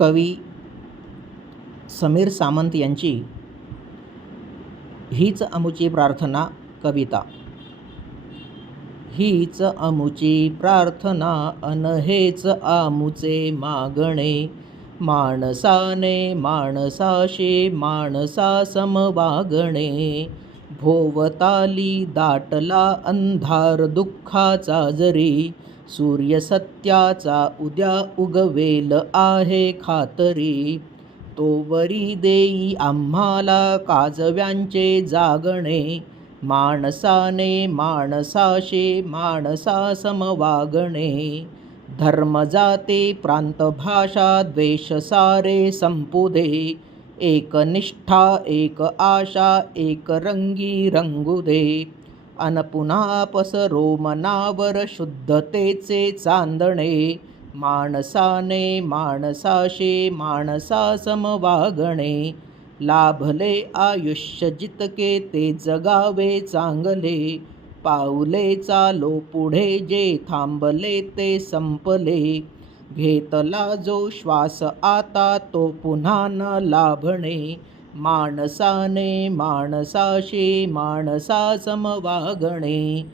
कवी समीर सामंत यांची हीच अमुची प्रार्थना कविता। हीच अमुची प्रार्थना अन हेच आमुचे मागणे, माणसाने माणसाशी माणसा समवागणे। भोवताली दाटला अंधार दुःखाचा जरी, सूर्य सत्याचा उद्या उगवेल आहे खातरी। तोवरी देई आम्हाला काजव्यांचे जागणे, माणसाने माणसाशी माणसा समवागणे। धर्म जाती प्रांत भाषा द्वेष सारे संपू दे, एक निष्ठा एक आशा एक रंगी रंगू दे। अन पुन्हा पसरो मनावर शुद्धतेचे चांदणे, माणसाने माणसाशी माणसा समवागणे। लाभले आयुष्य जितके ते जगावे चांगले, पाऊले चालो पुढे जे थांबले ते संपले। घेतला जो श्वास आता तो पुन्हा न लाभणे, माणसाने माणसाशी माणसा समवागणे।